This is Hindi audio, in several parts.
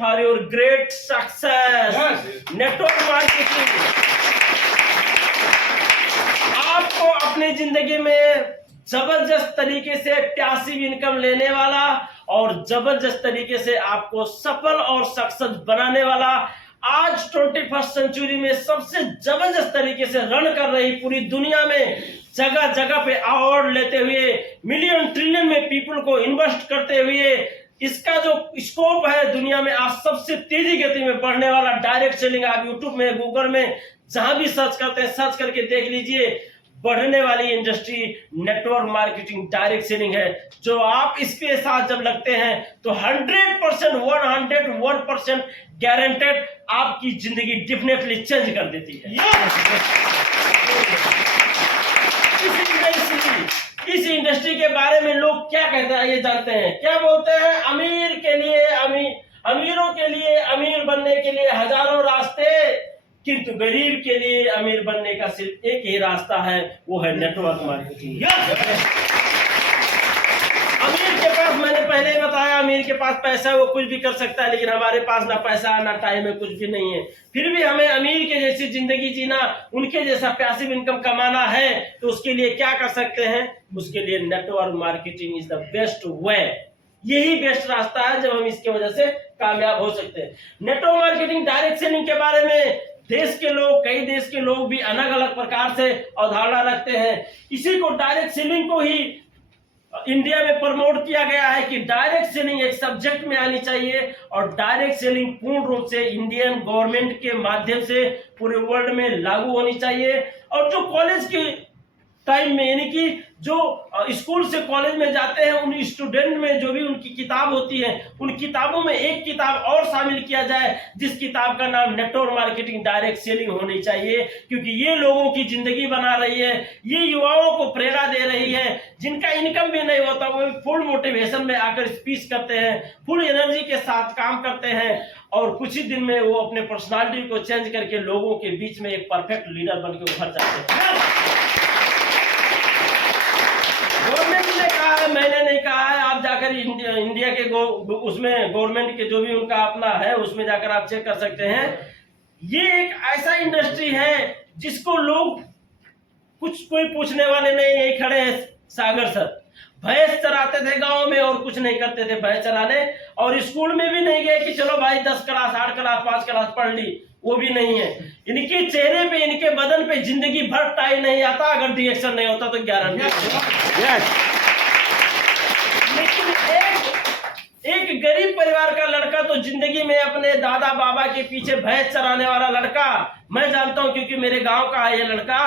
for your great success. Network marketing आपको अपनी जिंदगी में जबरदस्त तरीके से पैसिव इनकम लेने वाला और जबरदस्त तरीके से आपको सफल और सक्सेस बनाने वाला, आज 21st सेंचुरी में सबसे जबरदस्त तरीके से रन कर रही, पूरी दुनिया में जगह जगह पे अवार्ड लेते हुए, मिलियन ट्रिलियन में पीपल को इन्वेस्ट करते हुए, इसका जो स्कोप है दुनिया में आज सबसे तेजी गति में बढ़ने वाला डायरेक्ट सेलिंग, आप यूट्यूब में, गूगल में जहां भी सर्च करते हैं, सर्च करके देख लीजिए, बढ़ने वाली industry network marketing direct selling है। जो आप इसके साथ जब लगते हैं तो 100% 101% गारंटेड आपकी जिंदगी डेफिनेटली चेंज कर देती है। इस इंडस्ट्री के बारे में लोग क्या कहते हैं ये जानते हैं? क्या बोलते हैं? अमीर के लिए अमीरों के लिए अमीर बनने के लिए हजारों रास्ते, किंतु गरीब के लिए अमीर बनने का सिर्फ एक ही रास्ता है, वो है नेटवर्क मार्केटिंग। अमीर के पास, मैंने पहले ही बताया, अमीर के पास पैसा है, वो कुछ भी कर सकता है, लेकिन हमारे पास ना पैसा है, ना टाइम है, कुछ भी नहीं है। फिर भी हमें अमीर के जैसी जिंदगी जीना, उनके जैसा पैसिव इनकम कमाना है, तो उसके लिए क्या कर सकते हैं? उसके लिए network marketing is the best way. यही बेस्ट रास्ता है जब हम इसकी वजह से कामयाब हो सकते हैं। नेटवर्क मार्केटिंग डायरेक्ट सेलिंग के बारे में देश के लोग, कई देश के लोग भी अलग अलग प्रकार से अवधारणा रखते हैं। इसी को डायरेक्ट सेलिंग को ही इंडिया में प्रमोट किया गया है कि डायरेक्ट सेलिंग एक सब्जेक्ट में आनी चाहिए, और डायरेक्ट सेलिंग पूर्ण रूप से इंडियन गवर्नमेंट के माध्यम से पूरे वर्ल्ड में लागू होनी चाहिए। और जो कॉलेज के टाइम में, यानी कि जो स्कूल से कॉलेज में जाते हैं, उन स्टूडेंट में जो भी उनकी किताब होती है, उन किताबों में एक किताब और शामिल किया जाए, जिस किताब का नाम नेटवर्क मार्केटिंग डायरेक्ट सेलिंग होनी चाहिए, क्योंकि ये लोगों की जिंदगी बना रही है, ये युवाओं को प्रेरणा दे रही है, जिनका इनकम भी नहीं होता, वो फुल मोटिवेशन में आकर स्पीच करते हैं, फुल एनर्जी के साथ काम करते हैं, और कुछ ही दिन में वो अपने पर्सनालिटी को चेंज करके लोगों के बीच में एक परफेक्ट लीडर बनकर उभर जाते हैं। गवर्नमेंट ने कहा है, मैंने नहीं कहा है, आप जाकर इंडिया के उसमें गवर्नमेंट के जो भी उनका अपना है उसमें जाकर आप चेक कर सकते हैं। ये एक ऐसा इंडस्ट्री है जिसको लोग, कोई पूछने वाले नहीं, यही खड़े हैं सागर सर, भैंस चराते थे गांव में और कुछ नहीं करते थे भैंस चराने, और स्कूल में भी नहीं गए कि चलो भाई 10 क्लास 8 क्लास 5 क्लास पढ़ ली, वो भी नहीं है। इनके चेहरे पे, इनके बदन पे जिंदगी भर टाई नहीं आता, अगर रिएक्शन नहीं होता तो गारंटी। लेकिन एक गरीब परिवार का लड़का तो जिंदगी में अपने दादा बाबा के पीछे भैंस चराने वाला लड़का, मैं जानता हूं क्योंकि मेरे गांव का है ये लड़का,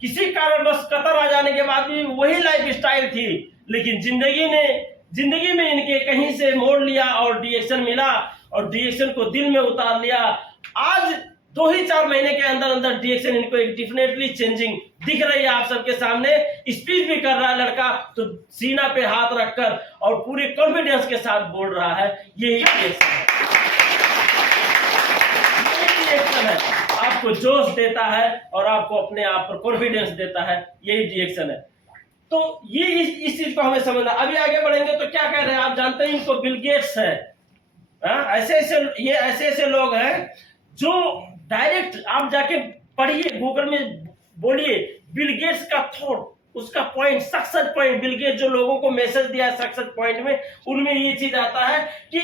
किसी कारण बस कतर आ जाने के बाद भी वही लाइफ स्टाइल थी, लेकिन जिंदगी में इनके कहीं से मोड़ लिया और डिएक्शन मिला, और डिएक्शन को दिल में उतार लिया। आज 2 ही 4 महीने के अंदर अंदर डिएक्शन इनको एक डेफिनेटली चेंजिंग दिख रही है आप सबके सामने। स्पीच भी कर रहा है लड़का तो सीना पे हाथ रखकर और पूरे कॉन्फिडेंस के साथ बोल रहा है। यही डिएक्शन है, आपको जोश देता है और आपको अपने आप पर कॉन्फिडेंस देता है, यही डिएक्शन है। तो ये इस चीज को हमें समझना। अभी आगे बढ़ेंगे तो क्या कह रहे हैं आप जानते हैं, इनको बिल गेट्स है, ऐसे लोग हैं जो डायरेक्ट, आप जाके पढ़िए, गूगल में बोलिए बिल गेट्स का थॉट, उसका point, success point, Bill Gates जो लोगों को मैसेज दिया है सक्सेस पॉइंट में, उनमें ये चीज आता है कि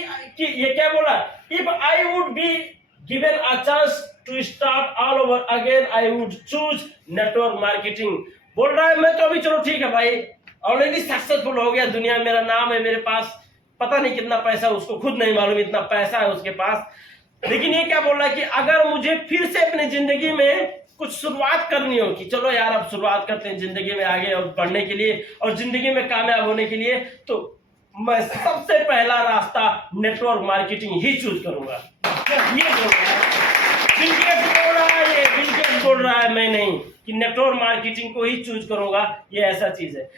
ये क्या बोला, if I would be given a chance to start all over again I would choose network marketing. बोल रहा है मैं तो अभी, चलो ठीक है भाई, ऑलरेडी सक्सेसफुल हो गया, दुनिया में मेरा नाम है, मेरे पास पता नहीं कितना पैसा, उसको खुद नहीं मालूम इतना पैसा है उसके पास, लेकिन ये क्या बोल रहा है कि अगर मुझे फिर से अपनी जिंदगी में कुछ शुरुआत करनी हो, कि चलो यार अब शुरुआत करते हैं जिंदगी में आगे और बढ़ने के लिए और जिंदगी में कामयाब होने के लिए, तो मैं सबसे पहला रास्ता नेटवर्क मार्केटिंग ही चूज करूंगा। ये बोल रहा है, बिल गेट्स बोल रहा है, ये बिल गेट्स बोल रहा है, मैं नहीं, कि नेटवर्क मार्केटिंग को ही चूज करूंगा। ये ऐसा चीज है,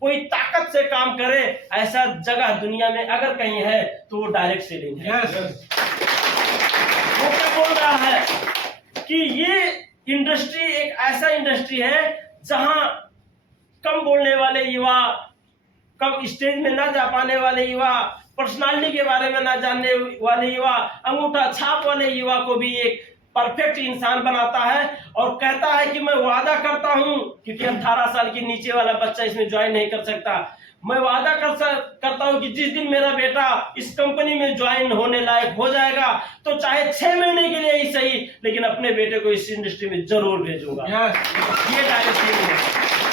कोई ताकत से काम करे ऐसा जगह दुनिया में अगर कहीं है तो वो डायरेक्ट सेलिंग है। वो क्या बोल रहा है कि ये इंडस्ट्री एक ऐसा इंडस्ट्री है जहां कम बोलने वाले युवा, कम स्टेज में ना जा पाने वाले युवा, पर्सनालिटी के बारे में ना जानने वाले युवा अंगूठा छाप वाले युवा को भी एक परफेक्ट इंसान बनाता है और कहता है कि मैं वादा करता हूं, क्योंकि 18 साल के नीचे वाला बच्चा इसमें ज्वाइन नहीं कर सकता। मैं वादा करता हूं कि जिस दिन मेरा बेटा इस कंपनी में ज्वाइन होने लायक हो जाएगा तो चाहे 6 महीने के लिए ही सही, लेकिन अपने बेटे को इस इंडस्ट्री में जरूर भेजूंगा। ये डायरेक्ट है।